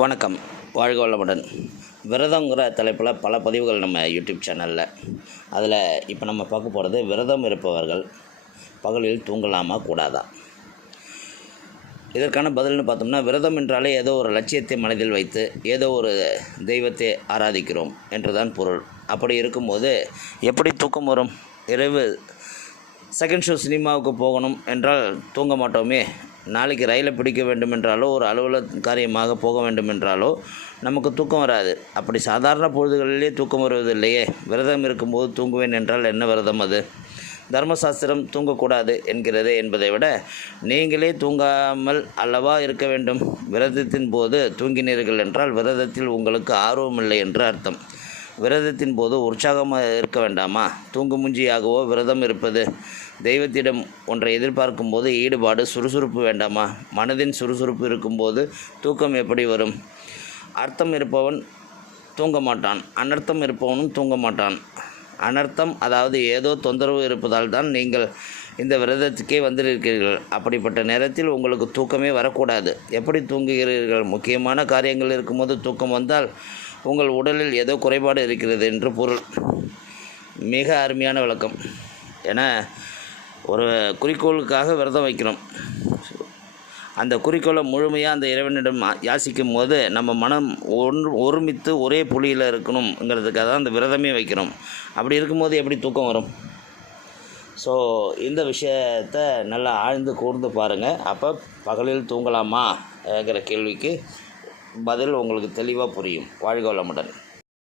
வணக்கம். வாழ்க வளமுடன். விரதங்கிற தலைப்பில் பல பதிவுகள் நம்ம யூடியூப் சேனலில். அதில் இப்போ நம்ம பார்க்க போகிறது விரதம் இருப்பவர்கள் பகலில் தூங்கலாமா கூடாதா? இதற்கான பதில்னு பார்த்தோம்னா விரதம் என்றாலே ஏதோ ஒரு லட்சியத்தை மனதில் வைத்து ஏதோ ஒரு தெய்வத்தை ஆராதிக்கிறோம் என்றுதான் பொருள். அப்படி இருக்கும்போது எப்படி தூக்கம் வரும்? இரவு செகண்ட் ஷோ சினிமாவுக்கு போகணும் என்றால் தூங்க மாட்டோமே நாளைக்கு ரயிலை பிடிக்க வேண்டுமென்றாலோ ஒரு அலுவலக காரியமாக போக வேண்டுமென்றாலோ நமக்கு தூக்கம் வராது. அப்படி சாதாரண பொழுதுகளிலே தூக்கம் வருவதில்லையே. விரதம் இருக்கும்போது தூங்குவேன் என்றால் என்ன விரதம் அது? தர்மசாஸ்திரம் தூங்கக்கூடாது என்கிறது என்பதை விட நீங்களே தூங்காமல் அல்லவா இருக்க வேண்டும்? விரதத்தின் போது தூங்கினீர்கள் என்றால் விரதத்தில் உங்களுக்கு ஆர்வம் இல்லை என்று அர்த்தம். விரதத்தின் போது உற்சாகமாக இருக்க வேண்டாமா? தூங்கு மூஞ்சியாகவோ விரதம் இருப்பது தெய்வத்திடம் ஒன்றை எதிர்பார்க்கும் போது ஈடுபாடு சுறுசுறுப்பு வேண்டாமா? மனதின் சுறுசுறுப்பு இருக்கும்போது தூக்கம் எப்படி வரும்? அர்த்தம் இருப்பவன் தூங்க மாட்டான். அனர்த்தம் இருப்பவனும் தூங்க மாட்டான். அனர்த்தம் அதாவது ஏதோ தொந்தரவு இருப்பதால் தான் நீங்கள் இந்த விரதத்துக்கே வந்திருக்கிறீர்கள். அப்படிப்பட்ட நேரத்தில் உங்களுக்கு தூக்கமே வரக்கூடாது. எப்படி தூங்குகிறீர்கள்? முக்கியமான காரியங்கள் இருக்கும்போது தூக்கம் வந்தால் உங்கள் உடலில் ஏதோ குறைபாடு இருக்கிறது என்று பொருள். மிக அருமையான விளக்கம். ஏன்னா ஒரு குறிக்கோளுக்காக விரதம் வைக்கிறோம். அந்த குறிக்கோளை முழுமையாக அந்த இறைவனிடம் யாசிக்கும் போது நம்ம மனம் ஒன்று ஒருமித்து ஒரே புலியில் இருக்கணுங்கிறதுக்காக தான் அந்த விரதமே வைக்கிறோம். அப்படி இருக்கும்போது எப்படி தூக்கம் வரும்? ஸோ இந்த விஷயத்தை நல்லா ஆழ்ந்து கூர்ந்து பாருங்கள் அப்போ பகலில் தூங்கலாமாங்கிற கேள்விக்கு பதில் உங்களுக்கு தெளிவாக புரியும். வாழ்க வளமுடன்.